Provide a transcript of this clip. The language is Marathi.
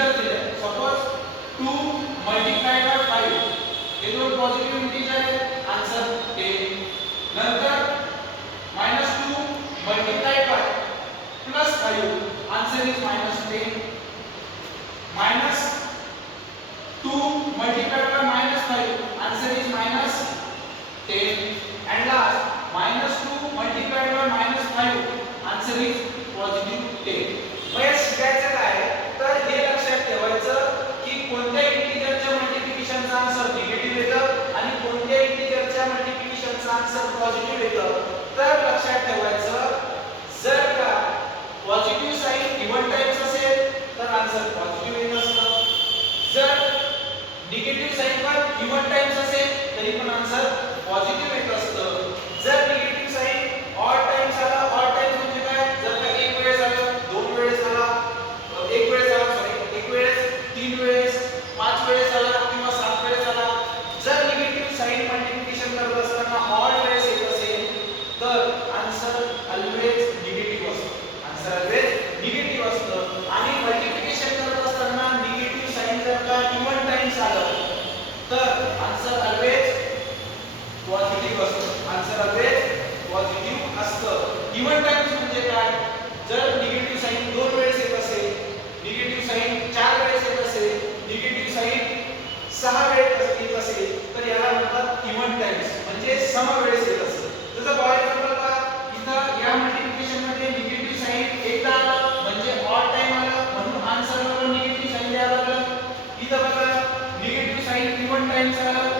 इंटिजर दिले, सपोज 2 मल्टिप्लाइड बाय 5, हे दोन पॉझिटिव्ह इंटिजर आहे, आन्सर 10. नंतर -2 multiplied by +5, answer is -10. -2 multiplied by -5, answer is -10. And last, -2 multiplied by -5, answer is +10. मग हे शिकायचं काय तर हे लक्षात ठेवायचं की कोणत्या इंटिजरच्या मल्टिप्लिकेशनचा आन्सर निगेटिव्ह येतं आणि कोणत्या इंटिजरच्या मल्टिप्लिकेशनचा आन्सर पॉझिटिव्ह येतं. तर लक्षात ठेवायचं जर का पॉझिटिव्ह साइन इव्हन टाइम्स असेल तर आन्सर पॉझिटिव्ह येत असतं. जर निगेटिव्ह साइन पण इव्हन टाइम्स असेल तरी पण आन्सर पॉझिटिव्ह येत असतं. जर निगेटिव्ह साइन ऑड टाइम्स आला, ऑड टाइम्स म्हणजे काय, जर का एक वेळेस आलं, दोन वेळेस आला, एक वेळेस आला, सॉरी एक वेळेस, तीन वेळेस, पाच वेळेस आला किंवा सात वेळेस आला, जर निगेटिव्ह साइन मल्टिप्लिकेशन करत असताना ऑड वेळेस येत असेल तर आन्सर ऑलवेज निगेटिव्ह असतो. आन्सर ऑलवेज निगेटिव्ह असतं. आणि मल्टिप्लिकेशन करत असताना निगेटिव्ह साइन जर का इव्हन टाइम्स आलं तर आन्सर ऑलवेज पॉझिटिव्ह असतं. आन्सर ऑलवेज पॉझिटिव्ह असतं. इव्हन टाइम्स म्हणजे काय, जर निगेटिव्ह साइन दोन वेळेस येत असेल, निगेटिव्ह साइन चार वेळेस येत असेल, निगेटिव्ह साइन 6 वेळेस येत असेल तर याला म्हणतात इव्हन टाइम्स, म्हणजे सम वेळेस येत असेल. जसं फॉर एक्झाम्पल का इथं या मल्टिप्लिकेशन मध्ये निगेटिव्ह साइन एकदा आलं म्हणजे ऑड टाइम आलं म्हणून आन्सर बरोबर निगेटिव्ह साइन द्यावं लागलं. इथं बघा निगेटिव्ह साइन इव्हन टाइम्स आलं